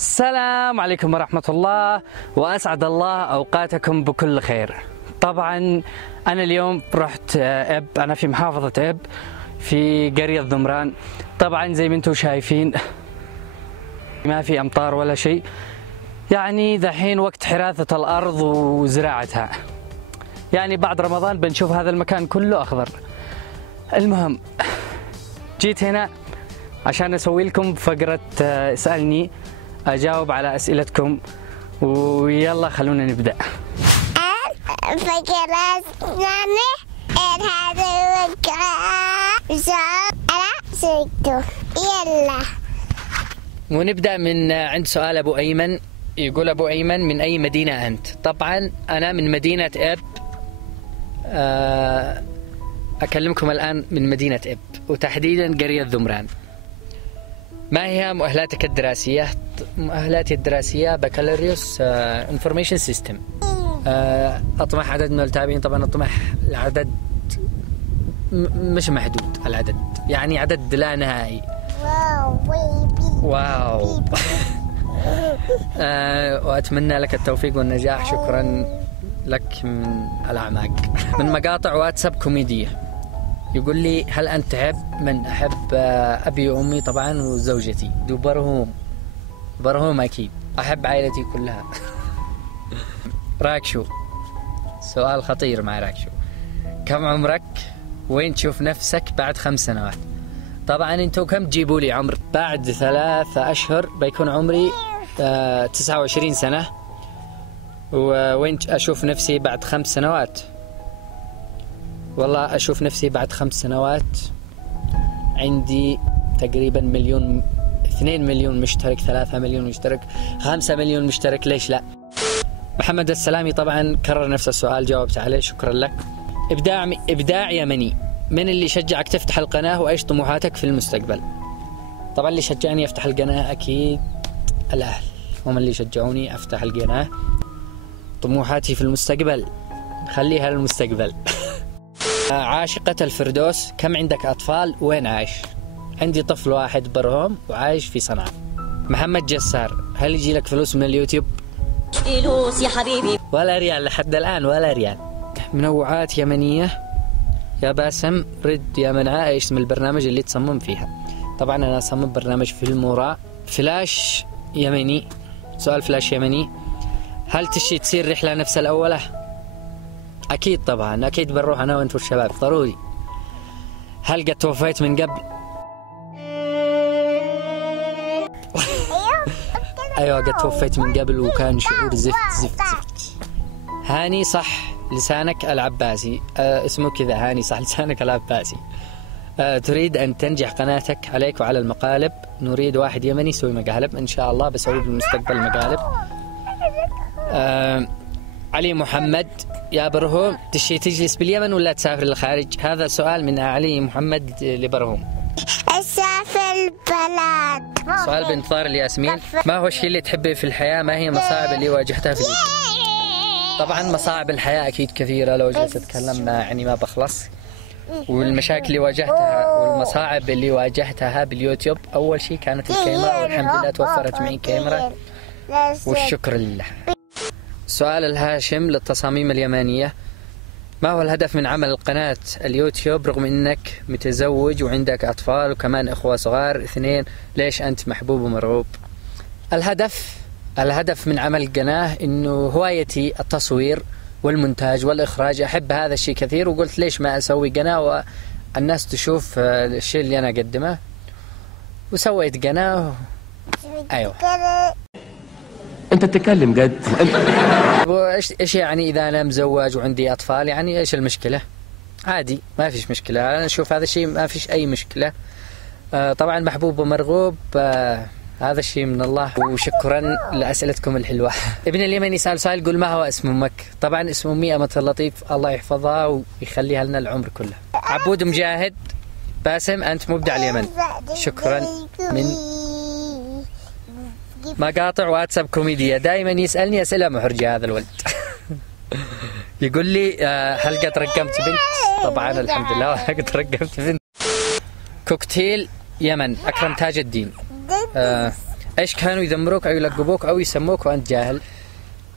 السلام عليكم ورحمة الله، وأسعد الله أوقاتكم بكل خير. طبعا أنا اليوم رحت أنا في محافظة إب في قرية ذمران. طبعا زي ما انتم شايفين ما في أمطار ولا شيء، يعني دحين وقت حراثة الأرض وزراعتها، يعني بعد رمضان بنشوف هذا المكان كله أخضر. المهم جيت هنا عشان أسوي لكم فقرة اسألني أجاوب على أسئلتكم، ويلا خلونا نبدأ. فقرة يلا ونبدأ من عند سؤال أبو أيمن. يقول أبو أيمن: من أي مدينة أنت؟ طبعا أنا من مدينة إب. أكلمكم الآن من مدينة إب، وتحديدا قرية ذمران. ما هي مؤهلاتك الدراسية؟ مؤهلاتي الدراسية بكالوريوس انفورميشن سيستم. أطمح عدد من المتابعين، طبعا أطمح لعدد مش محدود العدد، يعني عدد لا نهائي. واو وأتمنى لك التوفيق والنجاح. شكرا لك من الأعماق. من مقاطع واتساب كوميدية يقول لي: هل أنت تحب من أحب أبي وأمي طبعا وزوجتي برهوم أكيد، أحب عائلتي كلها. راكشو، سؤال خطير مع راكشو: كم عمرك؟ وين تشوف نفسك بعد 5 سنوات؟ طبعا انتو كم تجيبوا لي عمر؟ بعد 3 أشهر بيكون عمري 29 سنة. وين أشوف نفسي بعد 5 سنوات؟ والله أشوف نفسي بعد 5 سنوات عندي تقريبا 2 مليون مشترك، 3 مليون مشترك، 5 مليون مشترك، ليش لا؟ محمد السلامي طبعا كرر نفس السؤال، جاوبت عليه، شكرا لك. إبداع يمني: من اللي شجعك تفتح القناة وإيش طموحاتك في المستقبل؟ طبعا اللي شجعني أفتح القناة أكيد الأهل، هم اللي شجعوني أفتح القناة. طموحاتي في المستقبل خليها للمستقبل. عاشقة الفردوس: كم عندك أطفال؟ وين عايش؟ عندي طفل واحد برهوم وعايش في صنعاء. محمد جسار: هل يجي لك فلوس من اليوتيوب؟ فلوس يا حبيبي ولا ريال لحد الآن، ولا ريال. منوعات يمنية: يا باسم رد يا منعاء ايش اسم البرنامج اللي تصمم فيها؟ طبعا أنا أصمم برنامج في الموراء. فلاش يمني، سؤال فلاش يمني: هل تشي تصير رحلة نفس الأولى؟ أكيد طبعا، أكيد بنروح أنا وأنت والشباب ضروري. هل قد توفيت من قبل؟ أيوة قد توفيت من قبل، وكان شعور زفت. هاني صح لسانك العباسي، اسمه كذا هاني صح لسانك العباسي. تريد أن تنجح قناتك عليك وعلى المقالب. نريد واحد يمني يسوي مقالب، إن شاء الله بسوي بالمستقبل مقالب. علي محمد: يا برهوم تشي تجلس باليمن ولا تسافر للخارج؟ هذا سؤال من علي محمد لبرهوم. أسافر البلد. سؤال بانتظار الياسمين: ما هو الشيء اللي تحبه في الحياة؟ ما هي المصاعب اللي واجهتها في اليوتيوب؟ طبعا مصاعب الحياة أكيد كثيرة، لو جلست أتكلم يعني ما بخلص. والمشاكل اللي واجهتها والمصاعب اللي واجهتها باليوتيوب: أول شيء كانت الكاميرا، والحمد لله توفرت معي كاميرا والشكر لله. سؤال الهاشم للتصاميم اليمانية: ما هو الهدف من عمل قناة اليوتيوب رغم أنك متزوج وعندك أطفال وكمان إخوة صغار 2؟ ليش أنت محبوب ومرغوب؟ الهدف من عمل القناة إنه هوايتي التصوير والمونتاج والإخراج، أحب هذا الشيء كثير، وقلت ليش ما أسوي قناة والناس تشوف الشيء اللي أنا أقدمه، وسويت قناة. أيوة أنت تتكلم جد؟ إيش يعني إذا أنا مزوج وعندي أطفال؟ يعني إيش المشكلة؟ عادي ما فيش مشكلة، أنا أشوف هذا الشيء ما فيش أي مشكلة. طبعا محبوب ومرغوب، هذا الشيء من الله. وشكرا لأسئلتكم الحلوة. ابن اليمن يسأل سؤال يقول: ما هو اسم أمك؟ طبعا اسم أمي أمة اللطيف، الله يحفظها ويخليها لنا العمر كله. عبود مجاهد: باسم أنت مبدع اليمن. شكرا. من مقاطع واتساب كوميديا: دائما يسألني أسئلة محرجة هذا الولد. يقول لي: هل قد رقمت بنت؟ طبعا الحمد لله قد رقمت بنت. كوكتيل يمن: أكرم تاج الدين: ايش كانوا يذمروك او يلقبوك او يسموك وانت جاهل؟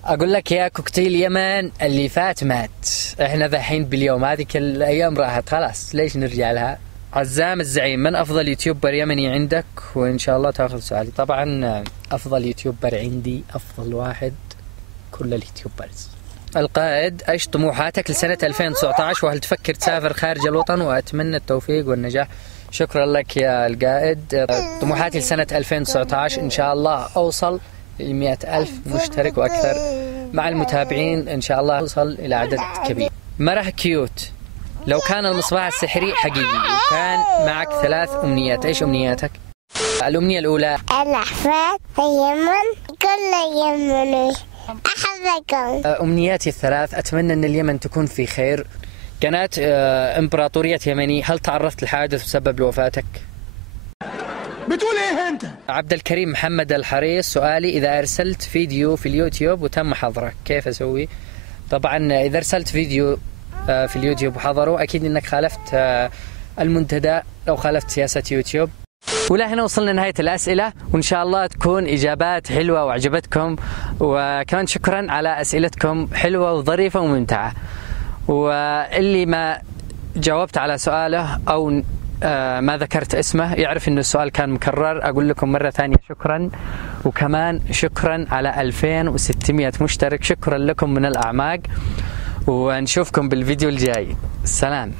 اقول لك يا كوكتيل يمن اللي فات مات، احنا ذحين باليوم، هذه كل الايام راحت خلاص، ليش نرجع لها؟ عزام الزعيم، من افضل يوتيوبر يمني عندك؟ وان شاء الله تاخذ سؤالي. طبعا افضل يوتيوبر عندي، افضل واحد كل اليوتيوبرز. القائد، ايش طموحاتك لسنة 2019 وهل تفكر تسافر خارج الوطن؟ واتمنى التوفيق والنجاح. شكرا لك يا القائد. طموحاتي لسنة 2019 ان شاء الله اوصل ل 100,000 مشترك واكثر مع المتابعين، ان شاء الله اوصل الى عدد كبير. مرح كيوت، لو كان المصباح السحري حقيقي وكان معك 3 أمنيات، ايش امنياتك؟ الامنية الاولى الأحفاد اليمن كل يمني أحبكم. امنياتي الثلاث، اتمنى ان اليمن تكون في خير. قناة امبراطورية يمني، هل تعرضت لحادث بسبب لوفاتك؟ بتقول ايه انت؟ عبد الكريم محمد الحريص، سؤالي اذا ارسلت فيديو في اليوتيوب وتم حظره كيف اسوي؟ طبعا اذا ارسلت فيديو في اليوتيوب وحظره اكيد انك خالفت المنتدى او خالفت سياسة يوتيوب. ولا هنا وصلنا نهاية الأسئلة، وإن شاء الله تكون إجابات حلوة وعجبتكم، وكمان شكرا على أسئلتكم حلوة وظريفة وممتعة. واللي ما جاوبت على سؤاله أو ما ذكرت اسمه يعرف إنه السؤال كان مكرر. أقول لكم مرة ثانية شكرا، وكمان شكرا على 2600 مشترك، شكرا لكم من الأعماق، ونشوفكم بالفيديو الجاي. سلام.